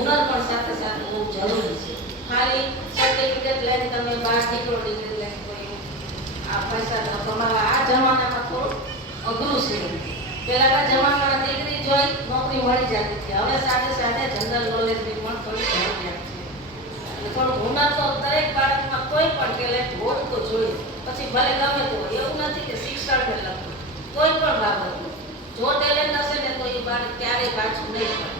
હુનર પણ સાથે સાથે બહુ જરૂરી છે. ખાલી સર્ટિફિકેટ લઈને તમે બહાર નીકળો, ડિગ્રી લઈને કોઈ આ પૈસા તો તમારા આ જમાનામાં થોડું અઘરું છે. પહેલાના જમાનામાં ડિગ્રી જોઈ નોકરી મળી જતી હતી. હવે સાથે સાથે જનરલ નોલેજની પણ થોડી જરૂરિયાત છે. એટલે થોડું હુનર તો દરેક બાળકમાં કોઈ પણ ટેલેન્ટ હોવું તો જોઈએ. પછી ભલે ગમે તો એવું નથી કે શિક્ષણને લગતું કોઈ પણ બાબતનું જો ટેલેન્ટ હશે ને તો એ બાળક ક્યારેય પાછું નહીં પડે.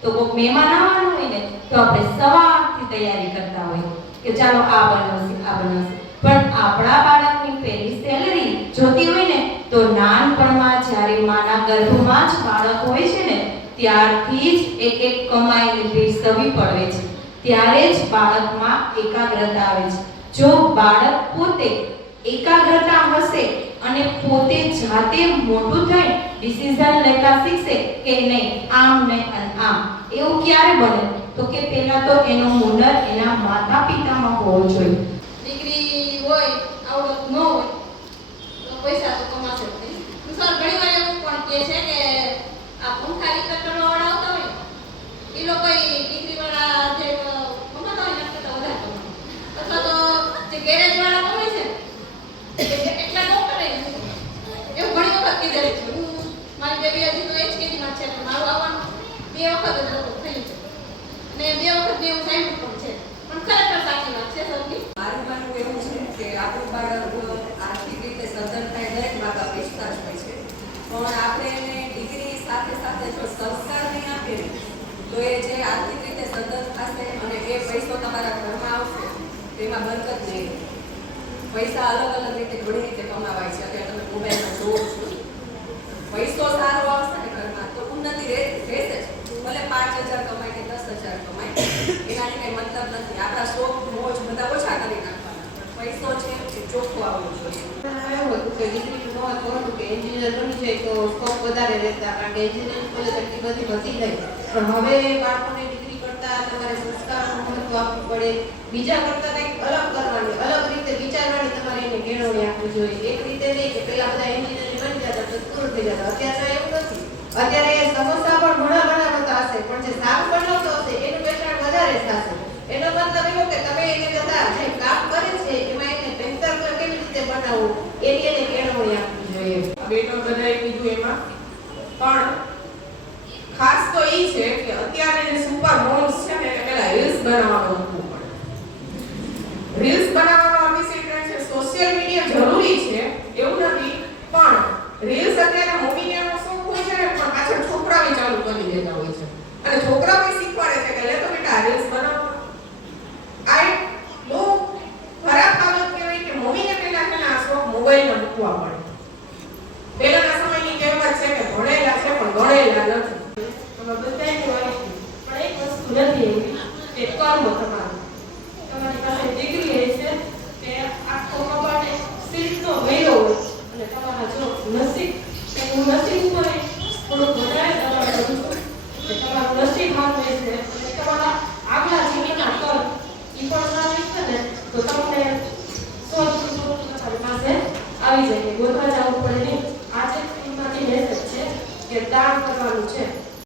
તો કોઈક મહેમાન આવવાનું હોય ને તો આપણે સવારથી તૈયારી કરતા હોય કે ચાલો આ બનાવશે આ બનાવશે, પણ આપણા બાળકની પહેલી સેલરી જોતી હોય ને તો નાનપણમાં જ્યારે માના ગર્ભમાં જ બાળક હોય છે ને ત્યારથી જ એક એક કમાઈને પીરસવી પડે છે. ત્યારે જ બાળકમાં એકાગ્રતા આવે છે. જો બાળક પોતે એકાગ્રતા હશે અને પોતે જાતે મોટું થાય ડિસિઝન લેતા શીખશે કે નહીં આમ નહીં અને આમ, એવું ક્યારે બને તો કે પહેલા તો એનો હુનર એના માતા પિતામાં હોવો જોઈએ. ડિગ્રી હોય આવડત ન હોય તો પૈસા તો કમાશે જ નહીં. સર ઘણીવાર એવું પણ કહે છે કે આ ભૂખા રિપેટરો વાળા આવતા હોય એ લોકો ડિગ્રી વાળા જે કમાતા હોય ને કરતા વધારે કમાય, અથવા તો જે ગેરેજ વાળા હોય છે એટલા ડોક્ટર એવું ઘણી વખત કીધેલું છે. હું મારી બેબી હજી તો HKGમાં છે પણ મારું આવવાનું 2 વખત જ થયું છે અને 2 વખત મેં એવું સાંભળ્યું પણ છે. પણ ખરેખર સાચી વાત છે સૌથી. મારું માનવું એવું છે કે આપણું બાળક આર્થિક રીતે સદ્ધર થાય દરેક મા-બાપ ઈચ્છતા જ હોય છે, પણ આપણે એને ડિગ્રી સાથે સાથે જો સંસ્કાર નહીં આપીએ ને તો એ જે આર્થિક રીતે સદ્ધર થશે અને એ પૈસો તમારા ઘરમાં આવશે તેમાં બરકત નહીં. પૈસા અલગ અલગ રીતે ઘણી રીતે કમાવાય છે. અત્યારે તમે મોબાઈલમાં જોવો છો, પૈસો સારો આવશે ને ઘરમાં તો ઉન્નતિ રહેશે જ. ભલે 5,000 કમાય કે 10,000 કમાય એનાથી કંઈ મતલબ નથી. આપણા શોખ મોજ બધા ઓછા કરી નાખવાના, પણ પૈસો છે એ ચોખ્ખો આવવો જોઈએ. એવું હતું કે ડિગ્રીનું મહત્વ હતું કે એન્જિનિયર બની જાય તો સ્કોપ વધારે રહેતા, કારણ કે એન્જિનિયરિંગ કોલેજ એટલી બધી વધી ગઈ. પણ હવે બાળકોને ડિગ્રી કરતા તમારે સંસ્કારનું મહત્વ આપવું પડે, બીજા કરતા કંઈક અલગ કરવાની, અલગ રીતે વિચારવાની તમારે એને કેળવણી આપવી જોઈએ. એક રીતે નહીં કે પેલા બધા એન્જિનિયરિંગ બની જતા તો પૂરું થઈ જતા. અત્યારે એવું નથી. અત્યારે સમોસા પણ ઘણા બનાવતા હશે પણ જે શાક બનાવતો હશે એનું વેચાણ વધારે થશે. એનો મતલબ એવો કે તમે એને કરતા જે કામ કરે છે એમાં એને બહેતર કેવી રીતે બનાવવું એની એને કેળવણી આપવી જોઈએ. બેટો બધાએ કીધું એમાં પણ ખાસ તો એ છે કે અત્યારે જે સુપર મોમ્સ છે ને એને પહેલા રીલ્સ બનાવવાનું મૂકવું પડે. રીલ્સ બનાવવાનો અતિશય ટ્રેન્ડ છે. સોશિયલ મીડિયા જરૂરી છે એવું નથી, પણ રીલ્સ અત્યારે મમ્મીને એનો શોખ હોય છે ને પણ પાછળ છોકરાઓ ચાલુ કરી દેતા હોય છે અને છોકરાઓ શીખવાડે છે કે લે તો બેટા રીલ્સ બનાવો. આ એક બહુ ખરાબ બાબત કહેવાય કે મમ્મીને પહેલા આ શોખ મોબાઈલમાં મૂકવા પડે. પહેલાના સમયની કહેવત છે કે ભણેલા છે પણ ગણેલા નથી. બધાની વાત પણ એક વસ્તુ નથી એવી કે કર્મ તમારું. તમારી પાસે ડિગ્રી છે કે આખો કપાટે સીધો ગયો હોય અને તમારા જો નસીબ એનું નસીબ ઉપર થોડુંક વધારે તમારે બધું કે તમારું નસીબ હાથ રહે છે અને તમારા આગલા જીવનના કર્મ એ પણ સારી છે ને તો તમને 100% તમારી પાસે આવી જાય. ગોતવા